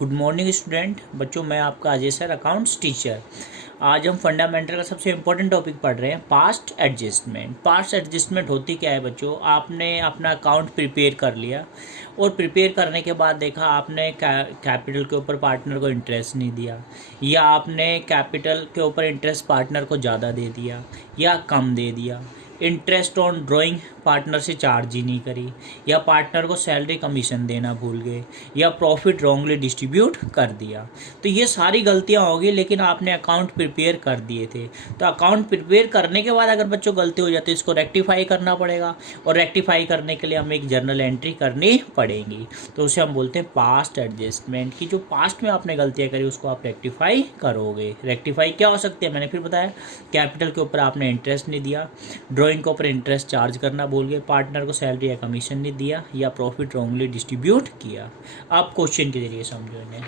Good morning student बच्चों, मैं आपका अजय सर, अकाउंट्स टीचर। आज हम फंडामेंटल का सबसे इम्पोर्टेंट टॉपिक पढ़ रहे हैं, पास्ट एडजस्टमेंट। पास्ट एडजस्टमेंट होती क्या है बच्चों? आपने अपना अकाउंट प्रिपेयर कर लिया और प्रिपेयर करने के बाद देखा आपने कैपिटल के ऊपर पार्टनर को इंटरेस्ट नहीं दिया, या आपने कैपिटल के ऊपर इंटरेस्ट पार्टनर को ज़्यादा दे दिया या कम दे दिया, इंटरेस्ट ऑन ड्राइंग पार्टनर से चार्ज ही नहीं करी, या पार्टनर को सैलरी कमीशन देना भूल गए, या प्रॉफिट रॉन्गली डिस्ट्रीब्यूट कर दिया। तो ये सारी गलतियां होगी, लेकिन आपने अकाउंट प्रिपेयर कर दिए थे। तो अकाउंट प्रिपेयर करने के बाद अगर बच्चों गलती हो जाती है, इसको रेक्टिफाई करना पड़ेगा, और रेक्टिफाई करने के लिए हमें एक जर्नल एंट्री करनी पड़ेगी। तो उसे हम बोलते हैं पास्ट एडजस्टमेंट, की जो पास्ट में आपने गलतियाँ करी उसको आप रेक्टिफाई करोगे। रेक्टिफाई क्या हो सकती है? मैंने फिर बताया, कैपिटल के ऊपर आपने इंटरेस्ट नहीं दिया, ड्राइंग के ऊपर इंटरेस्ट चार्ज करना भूल गए, पार्टनर को सैलरी या कमीशन नहीं दिया, या प्रॉफिट रॉन्गली डिस्ट्रीब्यूट किया। आप क्वेश्चन के जरिए समझो इन्हें।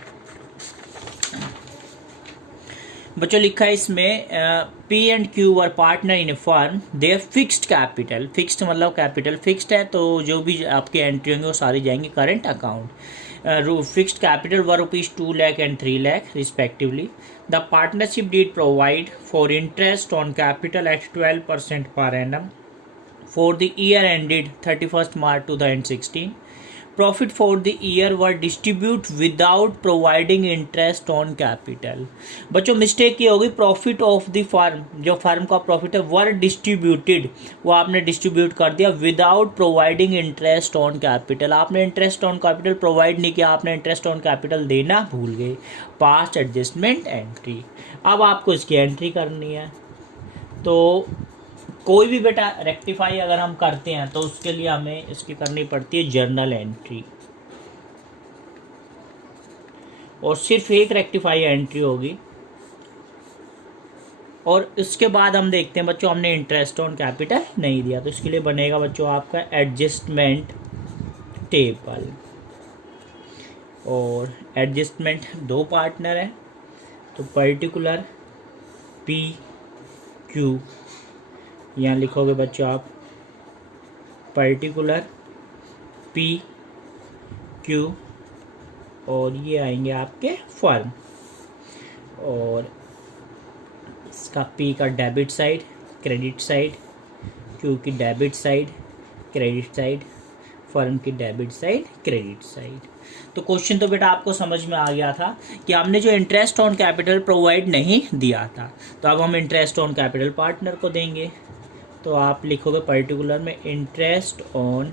बच्चों लिखा है इसमें, P and Q were partner in A firm, they fixed capital. Fixed मतलब कैपिटल फिक्स्ड है, तो जो भी आपकी एंट्री होंगी वो सारी जाएंगी current account. Fixed capital were rupees 2 lakh and 3 lakh respectively. The partnership did provide for interest on capital at 12% per annum for the year ended 31st March 2016. Profit for the year were distributed without providing interest on capital. बच्चों mistake ये होगी, profit of the firm, जो firm का profit है, वर distributed, वो आपने distribute कर दिया without providing interest on capital. आपने इंटरेस्ट ऑन कैपिटल प्रोवाइड नहीं किया, आपने इंटरेस्ट ऑन कैपिटल देना भूल गए। Past adjustment entry. अब आपको इसकी एंट्री करनी है। तो कोई भी बेटा रेक्टिफाई अगर हम करते हैं तो उसके लिए हमें इसकी करनी पड़ती है जर्नल एंट्री, और सिर्फ एक रेक्टिफाई एंट्री होगी। और इसके बाद हम देखते हैं बच्चों, हमने इंटरेस्ट ऑन कैपिटल नहीं दिया, तो इसके लिए बनेगा बच्चों आपका एडजस्टमेंट टेबल। और एडजस्टमेंट दो पार्टनर है, तो पर्टिकुलर पी क्यू, यहाँ लिखोगे बच्चों आप पर्टिकुलर पी क्यू, और ये आएंगे आपके फर्म। और इसका पी का debit side, credit side, Q की debit side, credit side, firm की डेबिट साइड, क्रेडिट साइड। तो क्वेश्चन तो बेटा आपको समझ में आ गया था कि हमने जो इंटरेस्ट ऑन कैपिटल प्रोवाइड नहीं दिया था, तो अब हम इंटरेस्ट ऑन कैपिटल पार्टनर को देंगे। तो आप लिखोगे पर्टिकुलर में इंटरेस्ट ऑन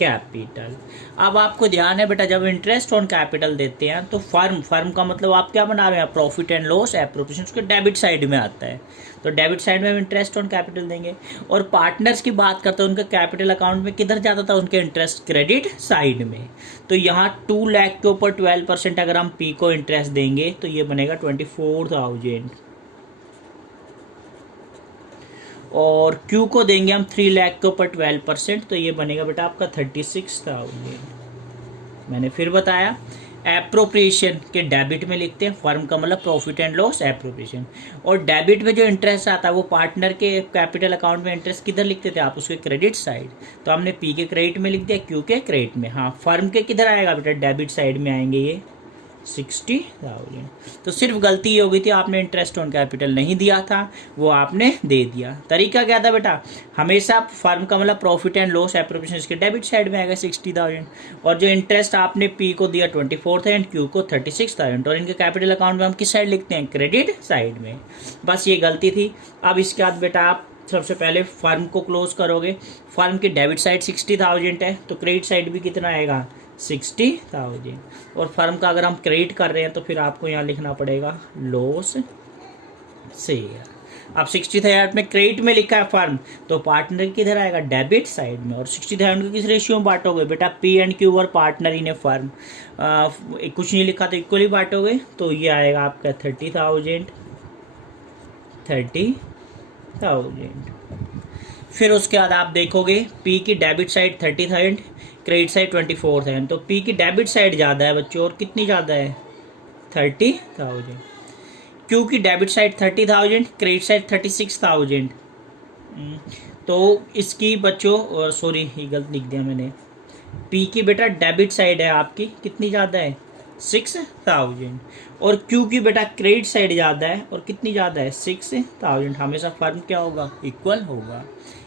कैपिटल। अब आपको ध्यान है बेटा, जब इंटरेस्ट ऑन कैपिटल देते हैं तो फर्म का मतलब आप क्या बना रहे हैं? प्रॉफिट एंड लॉस एप्रोप्रिएशन, उसके डेबिट साइड में आता है, तो डेबिट साइड में हम इंटरेस्ट ऑन कैपिटल देंगे। और पार्टनर्स की बात करते हैं, उनका कैपिटल अकाउंट में किधर जाता था? उनके इंटरेस्ट क्रेडिट साइड में। तो यहाँ 2 लाख के ऊपर 12% अगर हम पी को इंटरेस्ट देंगे तो ये बनेगा 24,000, और Q को देंगे हम 3 लाख के ऊपर 12%, तो ये बनेगा बेटा आपका 36,000। मैंने फिर बताया, एप्रोप्रिएशन के डेबिट में लिखते हैं, फर्म का मतलब प्रॉफिट एंड लॉस एप्रोप्रिएशन, और डेबिट में जो इंटरेस्ट आता है वो पार्टनर के कैपिटल अकाउंट में इंटरेस्ट किधर लिखते थे आप? उसके क्रेडिट साइड। तो हमने पी के क्रेडिट में लिख दिया, क्यू के क्रेडिट में। हाँ, फर्म के किधर आएगा बेटा? डेबिट साइड में आएंगे ये 60,000। तो सिर्फ गलती ये हो गई थी, आपने इंटरेस्ट ऑन कैपिटल नहीं दिया था, वो आपने दे दिया। तरीका क्या था बेटा? हमेशा फर्म का मतलब प्रॉफिट एंड लॉस एप्रोप्रिएशन इसके डेबिट साइड में आएगा 60,000, और जो इंटरेस्ट आपने पी को दिया 24,000, क्यू को 36,000, और इनके कैपिटल अकाउंट में हम किस साइड लिखते हैं? क्रेडिट साइड में। बस ये गलती थी। अब इसके बाद बेटा आप सबसे पहले फर्म को क्लोज करोगे। फर्म की डेबिट साइड 60,000 है, तो क्रेडिट साइड भी कितना आएगा? 60,000। और फर्म का अगर हम क्रेडिट कर रहे हैं तो फिर आपको यहाँ लिखना पड़ेगा लॉस शेयर। अब 60,000 में क्रेडिट में लिखा है फर्म, तो पार्टनर किधर आएगा? डेबिट साइड में। और 60,000 को किस रेशियो में बांटोगे बेटा? पी एंड क्यू और पार्टनर इन ए फर्म, कुछ नहीं लिखा तो इक्वली बांटोगे, तो ये आएगा आपका 30,000। फिर उसके बाद आप देखोगे पी की डेबिट साइड 30,000, क्रेडिट साइड 24,000, तो पी की डेबिट साइड ज़्यादा है बच्चों, और कितनी ज़्यादा है? 30,000। क्यू की डेबिट साइड 30,000, क्रेडिट साइड 36,000। तो इसकी बच्चों सॉरी ये गलत लिख दिया मैंने, पी की बेटा डेबिट साइड है आपकी कितनी ज़्यादा है? 6000। और क्यू की बेटा क्रेडिट साइड ज़्यादा है, और कितनी ज़्यादा है 6000। हमेशा फर्म क्या होगा, इक्वल होगा।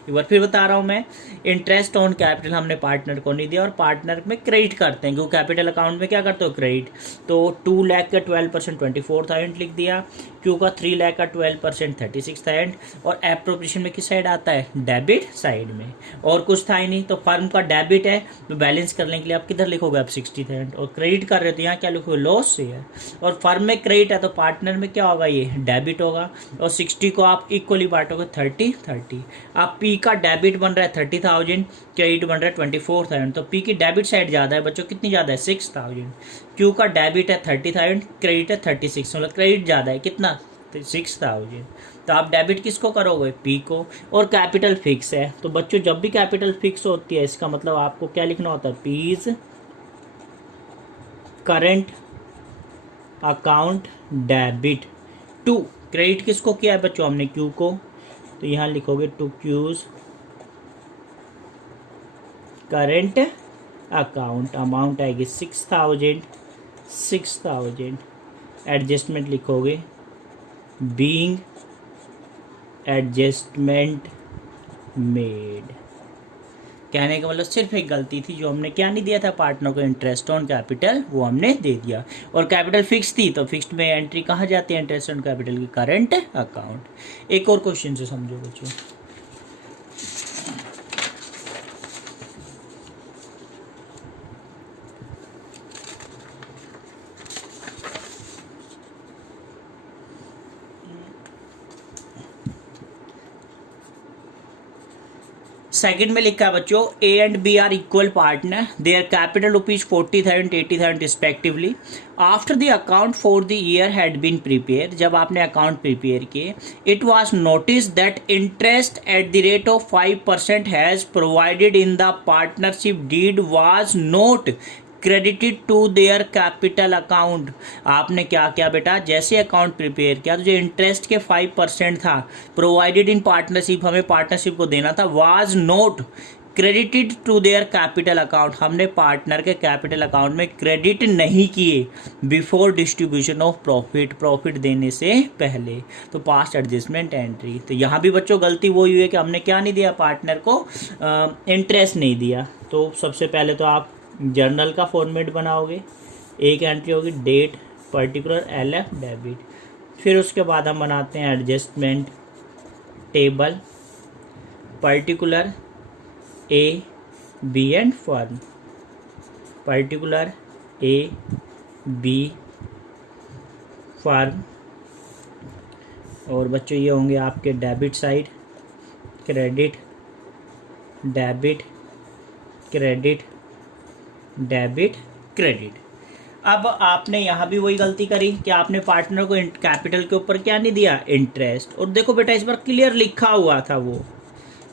एक बार फिर बता रहा हूँ मैं, इंटरेस्ट ऑन कैपिटल हमने पार्टनर को नहीं दिया, और पार्टनर में क्रेडिट करते हैं, क्योंकि कैपिटल अकाउंट में क्या करते हो, क्रेडिट। तो 2 लाख का 12% 24,000 लिख दिया, क्यू का 3 लाख का 12% 36,000, और एप्रोप्रिएशन में किस साइड आता है, डेबिट साइड में। और कुछ था ही नहीं, तो फर्म का डेबिट है, तो बैलेंस करने के लिए आप किधर लिखोगे, आप 60,000, और क्रेडिट कर रहे हो तो यहाँ क्या लिखोगे, लॉस शेयर। और फर्म में क्रेडिट है तो पार्टनर में क्या होगा, ये डेबिट होगा, और 60 को आप इक्वली बांटोगे 30-30। आप पी का डेबिट बन रहा है 30,000, क्रेडिट बन रहा है 24,000, तो पी की डेबिट साइड ज़्यादा है बच्चों, कितनी ज़्यादा है 6,000। क्यू का डेबिट है 30,000, क्रेडिट है 36, मतलब क्रेडिट ज़्यादा है, कितना 6,000। तो आप डेबिट किसको करोगे, पी को। और कैपिटल फिक्स है, तो बच्चों जब भी कैपिटल फिक्स होती है इसका मतलब आपको क्या लिखना होता है, P's current account debit to, credit किसको किया है बच्चों, हमने क्यू को, तो यहाँ लिखोगे to Q's current account, amount आएगी 6,000। एडजस्टमेंट लिखोगे बीइंग एडजस्टमेंट मेड। कहने का मतलब सिर्फ एक गलती थी, जो हमने क्या नहीं दिया था पार्टनर को, इंटरेस्ट ऑन कैपिटल, वो हमने दे दिया। और कैपिटल फिक्स थी, तो फिक्स्ड में एंट्री कहाँ जाती है, इंटरेस्ट ऑन कैपिटल की करंट अकाउंट। एक और क्वेश्चन से समझो बच्चों। सेकंड में लिखा है बच्चों, A and B are equal partner, their capital rupees 40,000 80,000 respectively. After the account for the year had been prepare, जब आपने अकाउंट प्रिपेयर किए, it was notice that interest at the rate of 5% has provided in the partnership deed was not credited to their capital account. आपने क्या किया बेटा, जैसे account prepare किया तो जो इंटरेस्ट के 5% था प्रोवाइडेड इन पार्टनरशिप, हमें पार्टनरशिप को देना था, was not credited to their capital account, हमने पार्टनर के कैपिटल अकाउंट में क्रेडिट नहीं किए before distribution of profit, profit देने से पहले। तो पास्ट एडजस्टमेंट एंट्री। तो यहाँ भी बच्चों गलती वही हुई है कि हमने क्या नहीं दिया, पार्टनर को इंटरेस्ट नहीं दिया। तो सबसे पहले तो आप जर्नल का फॉर्मेट बनाओगे, एक एंट्री होगी डेट पर्टिकुलर LF डेबिट, फिर उसके बाद हम बनाते हैं adjustment table particular A B and firm, particular A B firm. और बच्चों ये होंगे आपके debit side, credit debit credit debit credit. अब आपने यहाँ भी वही गलती करी कि आपने पार्टनर को कैपिटल के ऊपर क्या नहीं दिया, इंटरेस्ट। और देखो बेटा इस बार क्लियर लिखा हुआ था, वो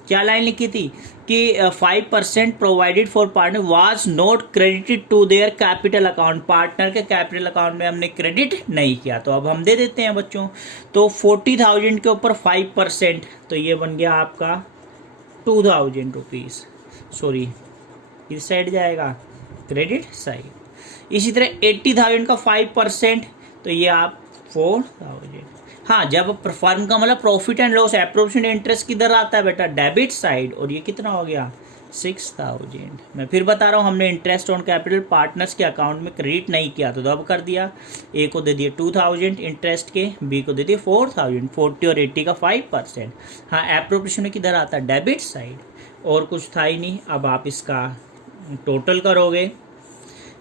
क्या लाइन लिखी थी कि 5% provided for partner was not credited to their capital account, partner के कैपिटल अकाउंट में हमने क्रेडिट नहीं किया। तो अब हम दे देते हैं बच्चों, तो 40,000 के ऊपर 5%, तो ये बन गया आपका 2,000 रुपीज़, सॉरी इस साइड जाएगा क्रेडिट साइड। इसी तरह 80,000 का 5%, तो ये आप 4,000। हाँ, जब फर्म का मतलब profit and loss appropriation interest किधर आता है बेटा, डेबिट साइड, और ये कितना हो गया 6,000। मैं फिर बता रहा हूँ, हमने इंटरेस्ट ऑन कैपिटल पार्टनर्स के अकाउंट में क्रेडिट नहीं किया, तो अब कर दिया, ए को दे दिए 2,000 इंटरेस्ट के, बी को दे दिए 4,000, 40 और 80 का 5%। हाँ, एप्रोप्रिएशन में किधर आता है, डेबिट साइड, और कुछ था ही नहीं। अब आप इसका टोटल करोगे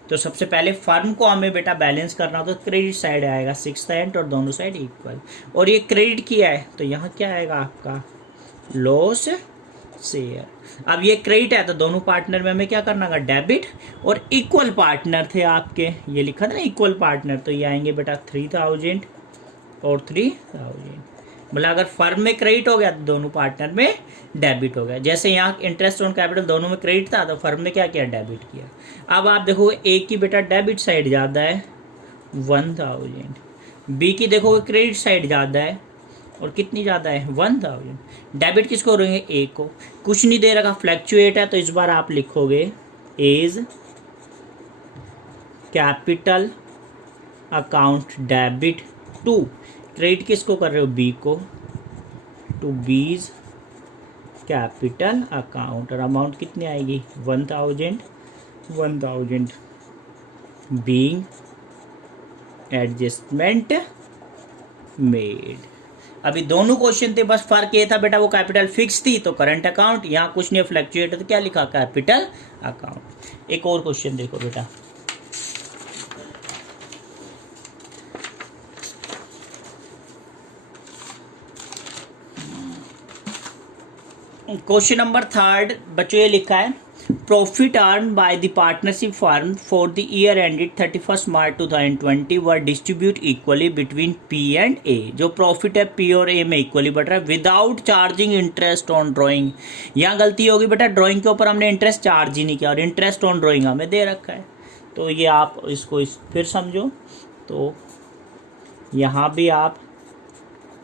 तो सबसे पहले फर्म को हमें बेटा बैलेंस करना हो तो क्रेडिट साइड आएगा 6,000 और दोनों साइड इक्वल, और ये क्रेडिट किया है तो यहाँ क्या आएगा आपका लॉस शेयर। अब ये क्रेडिट है तो दोनों पार्टनर में हमें क्या करना होगा, डेबिट, और इक्वल पार्टनर थे आपके, ये लिखा था ना इक्वल पार्टनर, तो ये आएंगे बेटा 3,000 और 3,000। मतलब अगर फर्म में क्रेडिट हो गया तो दोनों पार्टनर में डेबिट हो गया। जैसे यहाँ इंटरेस्ट ऑन कैपिटल दोनों में क्रेडिट था तो फर्म में क्या किया, डेबिट किया। अब आप देखोगे ए की बेटा डेबिट साइड ज़्यादा है 1,000, बी की देखोगे क्रेडिट साइड ज़्यादा है, और कितनी ज़्यादा है 1,000। डेबिट किसको करेंगे, ए को, कुछ नहीं दे रखा, फ्लैक्चुएट है, तो इस बार आप लिखोगे A's capital account debit to, credit किसको कर रहे हो, बी को, टू बीज कैपिटल अकाउंट, और अमाउंट कितनी आएगी 1000 बीइंग एडजस्टमेंट मेड। अभी दोनों क्वेश्चन थे, बस फर्क ये था बेटा वो कैपिटल फिक्स थी तो करंट अकाउंट, यहाँ कुछ नहीं फ्लक्चुएट, तो क्या लिखा कैपिटल अकाउंट। एक और क्वेश्चन देखो बेटा, क्वेश्चन नंबर 3 बच्चों ये लिखा है, profit earn by the partnership firm for the year ended 31 March 2020 were distribute equally between P and A. जो प्रॉफिट है पी और ए में इक्वली बढ़ रहा है without charging interest on drawing. यहाँ गलती होगी बेटा, ड्राइंग के ऊपर हमने इंटरेस्ट चार्ज ही नहीं किया और इंटरेस्ट ऑन ड्राइंग हमें दे रखा है, तो ये आप इसको फिर समझो। तो यहाँ भी आप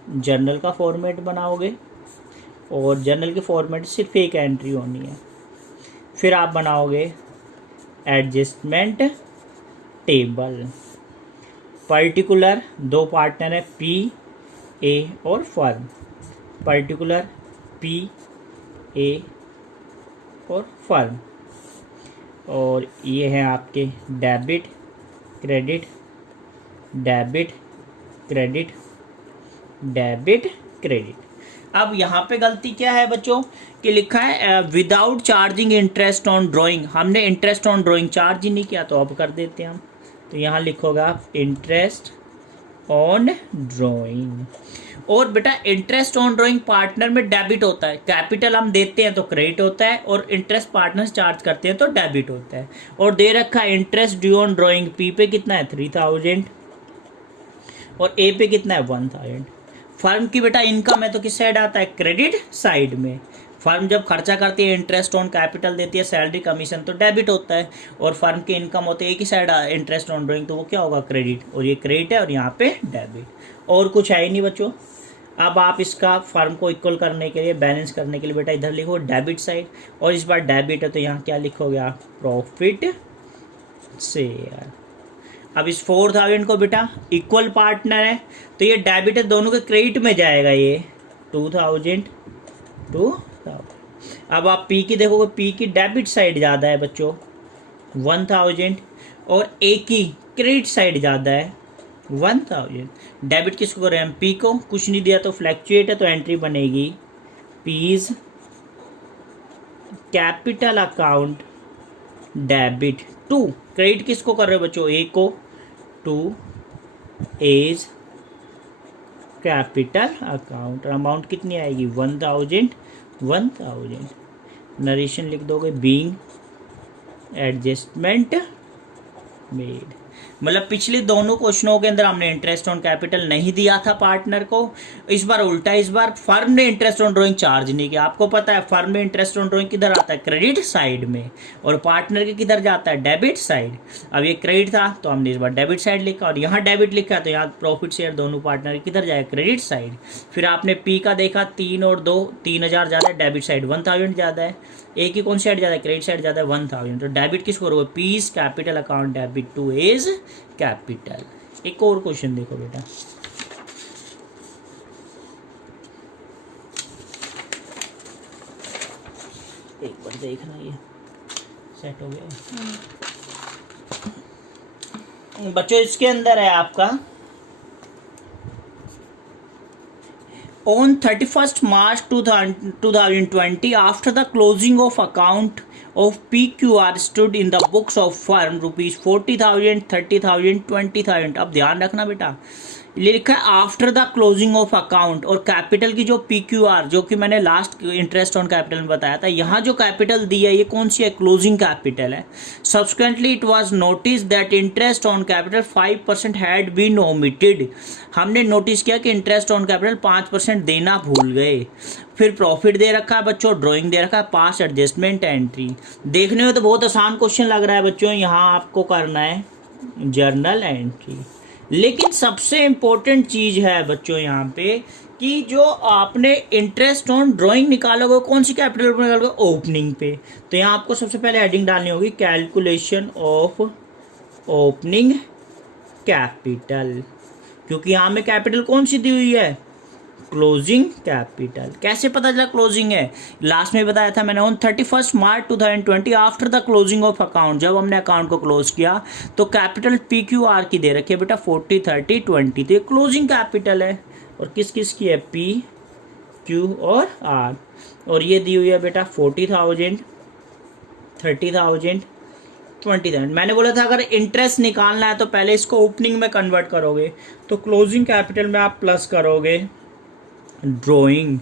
जर्नल का फॉर्मेट बनाओगे और जर्नल के फॉर्मेट सिर्फ एक एंट्री होनी है, फिर आप बनाओगे एडजस्टमेंट टेबल। पर्टिकुलर दो पार्टनर है पी ए और फर्म, पर्टिकुलर पी ए और फर्म, और ये है आपके debit credit debit credit debit credit. अब यहाँ पे गलती क्या है बच्चों कि लिखा है without charging interest on drawing, हमने इंटरेस्ट ऑन ड्राइंग चार्ज ही नहीं किया तो अब कर देते हैं हम, तो यहाँ लिखोगा इंटरेस्ट ऑन ड्राइंग। और बेटा इंटरेस्ट ऑन ड्राइंग पार्टनर में डेबिट होता है, कैपिटल हम देते हैं तो क्रेडिट होता है और इंटरेस्ट पार्टनर चार्ज करते हैं तो डेबिट होता है। और दे रखा है interest due on drawing P पे कितना है 3000 और ए पे कितना है 1000। फर्म की बेटा इनकम है तो किस साइड आता है, क्रेडिट साइड में। फर्म जब खर्चा करती है इंटरेस्ट ऑन कैपिटल देती है सैलरी कमीशन तो डेबिट होता है, और फर्म की इनकम होती है एक ही साइड इंटरेस्ट ऑन ड्राइंग तो वो क्या होगा क्रेडिट, और ये क्रेडिट है और यहाँ पे डेबिट, और कुछ है ही नहीं बच्चों। अब आप इसका फर्म को इक्वल करने के लिए बैलेंस करने के लिए बेटा इधर लिखो डेबिट साइड, और इस बार डेबिट है तो यहाँ क्या लिखोगे आप प्रॉफिट शेयर। अब इस 4000 को बेटा इक्वल पार्टनर है तो ये डेबिट है दोनों के क्रेडिट में जाएगा, ये 2000। अब आप पी की देखोगे, पी की डेबिट साइड ज़्यादा है बच्चों 1000 और ए की क्रेडिट साइड ज़्यादा है 1000। डेबिट किसको कर रहे हैं हम, पी को, कुछ नहीं दिया तो फ्लैक्चुएट है तो एंट्री बनेगी P's capital account debit to. Credit किसको कर रहे हो बच्चों, ए को, टू एज कैपिटल अकाउंट, और अमाउंट कितनी आएगी 1000। नरेशन लिख दोगे बीइंग एडजस्टमेंट मेड। मतलब पिछले दोनों क्वेश्चनों के अंदर हमने इंटरेस्ट ऑन कैपिटल नहीं दिया था पार्टनर को, इस बार उल्टा, इस बार फर्म ने इंटरेस्ट ऑन ड्राइंग चार्ज नहीं किया। आपको पता है फर्म में इंटरेस्ट ऑन ड्राइंग किधर आता है, क्रेडिट साइड में, और पार्टनर के किधर जाता है, डेबिट साइड। अब ये क्रेडिट था तो हमने इस बार डेबिट साइड लिखा, और यहाँ डेबिट लिखा तो यहाँ प्रॉफिट शेयर दोनों पार्टनर किधर जाए, क्रेडिट साइड। फिर आपने पी का देखा 3 और 2, 3000 ज़्यादा है, डेबिट साइड 1000 ज़्यादा है, ए की कौन साइड ज़्यादा है, क्रेडिट साइड ज़्यादा है 1000, तो डेबिट किसको करोगे, P's capital account debit to A's capital. एक और क्वेश्चन देखो बेटा, एक बार देखना ये सेट हो गया बच्चों। इसके अंदर है आपका on 31st March 2020 after the closing of account of PQR stood in the books of firm rupees 40,000 30,000 20,000। अब ध्यान रखना बेटा, ये लिखा है after the closing of account, और कैपिटल की जो PQR जो कि मैंने लास्ट इंटरेस्ट ऑन कैपिटल में बताया था, यहाँ जो कैपिटल दी है ये कौन सी है, क्लोजिंग कैपिटल है। Subsequently it was notice that interest on capital 5% had been omitted. हमने नोटिस किया कि इंटरेस्ट ऑन कैपिटल 5% देना भूल गए। फिर प्रॉफिट दे रखा है बच्चों, ड्राइंग दे रखा है, पास एडजस्टमेंट एंट्री। देखने में तो बहुत आसान क्वेश्चन लग रहा है बच्चों, यहाँ आपको करना है जर्नल एंट्री। लेकिन सबसे इम्पोर्टेंट चीज़ है बच्चों यहाँ पे कि जो आपने इंटरेस्ट ऑन ड्राइंग निकालोगे कौन सी कैपिटल पर निकालोगे, ओपनिंग पे। तो यहाँ आपको सबसे पहले हेडिंग डालनी होगी कैलकुलेशन ऑफ ओपनिंग कैपिटल, क्योंकि यहाँ में कैपिटल कौन सी दी हुई है, क्लोजिंग कैपिटल। कैसे पता चला क्लोजिंग है, लास्ट में बताया था मैंने, on 31 March 2020 after the closing of account, जब हमने अकाउंट को क्लोज किया तो कैपिटल पी क्यू आर की दे रखी है बेटा 40 30 20, तो ये क्लोजिंग कैपिटल है। और किस किस की है, पी क्यू और आर, और ये दी हुई है बेटा 40,000 30,000 20,000। मैंने बोला था अगर इंटरेस्ट निकालना है तो पहले इसको ओपनिंग में कन्वर्ट करोगे, तो क्लोजिंग कैपिटल में आप प्लस करोगे ड्रॉइंग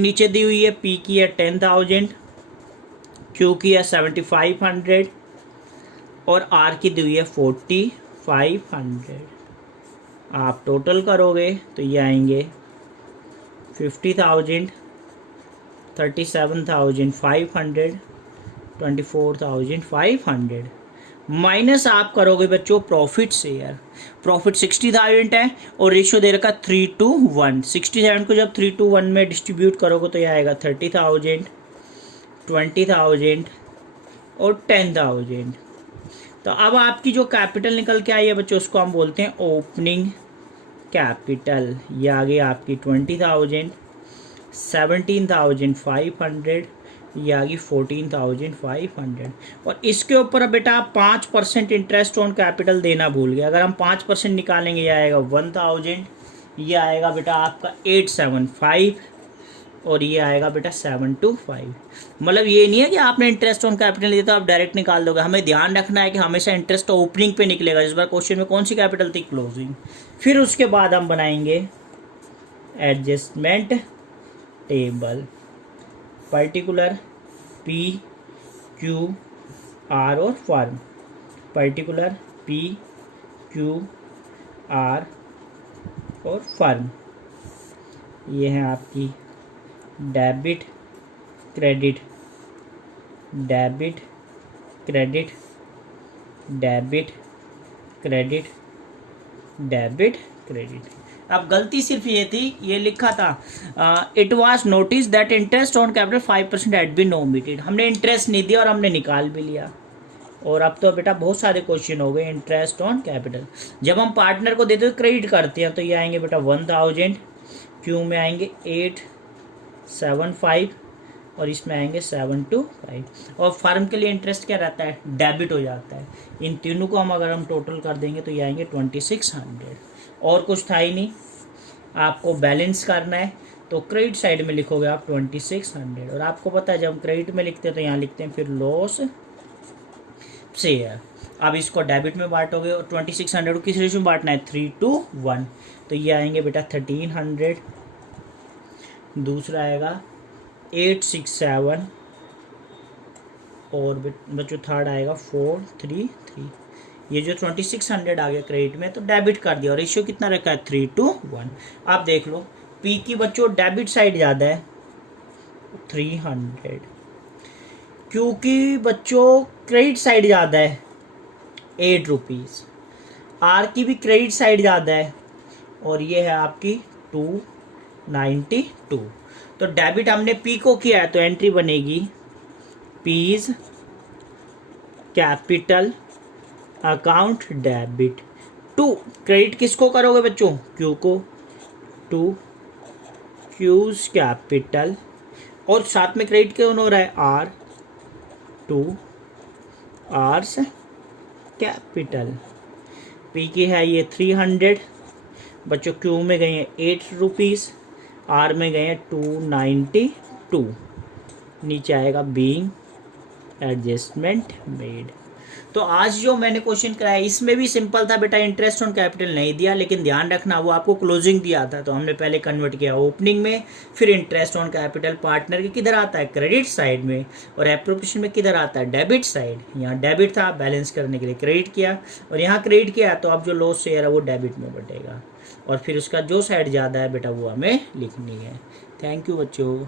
नीचे दी हुई है, पी की है 10,000, क्यू की है 7,500 और आर की दी हुई है 4,500। आप टोटल करोगे तो ये आएंगे 50,000 37,500 24,500 माइनस आप करोगे बच्चों प्रॉफिट शेयर। प्रॉफिट 60,000 है और रेशियो दे रखा 3:1। 67 को जब 3:1 में डिस्ट्रीब्यूट करोगे तो ये आएगा 30,000 20,000 और 10,000। तो अब आपकी जो कैपिटल निकल के आई है बच्चों उसको हम बोलते हैं ओपनिंग कैपिटल। ये आ गई आपकी 20,000 17,500, ये आ गई 14,500। और इसके ऊपर अब बेटा आप 5% इंटरेस्ट ऑन कैपिटल देना भूल गए। अगर हम 5% निकालेंगे ये आएगा 1,000, ये आएगा बेटा आपका 875 और ये आएगा बेटा 725। मतलब ये नहीं है कि आपने इंटरेस्ट ऑन कैपिटल लिया तो आप डायरेक्ट निकाल दोगे। हमें ध्यान रखना है कि हमेशा इंटरेस्ट ओपनिंग पे निकलेगा। इस बार क्वेश्चन में कौन सी कैपिटल थी, क्लोजिंग। फिर उसके बाद हम बनाएंगे adjustment table, particular P Q R और firm, particular P Q R और फर्म। ये है आपकी debit credit, debit credit, debit credit, debit credit. अब गलती सिर्फ ये थी, ये लिखा था it was notice that interest on capital 5% had been omitted. हमने इंटरेस्ट नहीं दिया और हमने निकाल भी लिया। और अब तो बेटा बहुत सारे क्वेश्चन हो गए इंटरेस्ट ऑन कैपिटल। जब हम पार्टनर को देते तो क्रेडिट करते हैं, तो ये आएंगे बेटा 1,000, क्यू में आएंगे 875 और इसमें आएंगे 725। और फर्म के लिए इंटरेस्ट क्या रहता है, डेबिट हो जाता है। इन तीनों को अगर हम टोटल कर देंगे तो ये आएंगे 2600। और कुछ था ही नहीं, आपको बैलेंस करना है तो क्रेडिट साइड में लिखोगे आप 2600। और आपको पता है जब हम क्रेडिट में लिखते हैं तो यहाँ लिखते हैं फिर लॉस शेयर। अब इसको डेबिट में बांटोगे और 2600 को किस रेशियो में बांटना है, 3:1। तो ये आएंगे बेटा 1300, दूसरा आएगा 867 और बच्चों थर्ड आएगा 433। ये जो 2600 आ गया क्रेडिट में तो डेबिट कर दिया। और रेशियो कितना रखा है, 3:1। आप देख लो पी की बच्चों डेबिट साइड ज़्यादा है 300, क्योंकि बच्चों क्रेडिट साइड ज़्यादा है 8 रुपीज़, आर की भी क्रेडिट साइड ज़्यादा है और ये है आपकी 292। तो डेबिट हमने पी को किया है तो एंट्री बनेगी P's capital account debit to. Credit किसको करोगे बच्चों, क्यू को, टू क्यूज कैपिटल। और साथ में क्रेडिट कौन हो रहा है, R, to R's capital. P की है ये 300 बच्चों, क्यू में गए हैं 8 रुपीज़, आर में गए हैं 292। नीचे आएगा बीइंग एडजस्टमेंट मेड। तो आज जो मैंने क्वेश्चन कराया इसमें भी सिंपल था बेटा, इंटरेस्ट ऑन कैपिटल नहीं दिया, लेकिन ध्यान रखना वो आपको क्लोजिंग दिया था तो हमने पहले कन्वर्ट किया ओपनिंग में। फिर इंटरेस्ट ऑन कैपिटल पार्टनर के किधर आता है, क्रेडिट साइड में, और एप्रोप्रिएशन में किधर आता है, डेबिट साइड। यहाँ डेबिट था, बैलेंस करने के लिए क्रेडिट किया, और यहाँ क्रेडिट किया तो अब जो लॉस शेयर है वो डेबिट में बटेगा। और फिर उसका जो साइड ज़्यादा है बेटा वो हमें लिखनी है। थैंक यू बच्चों।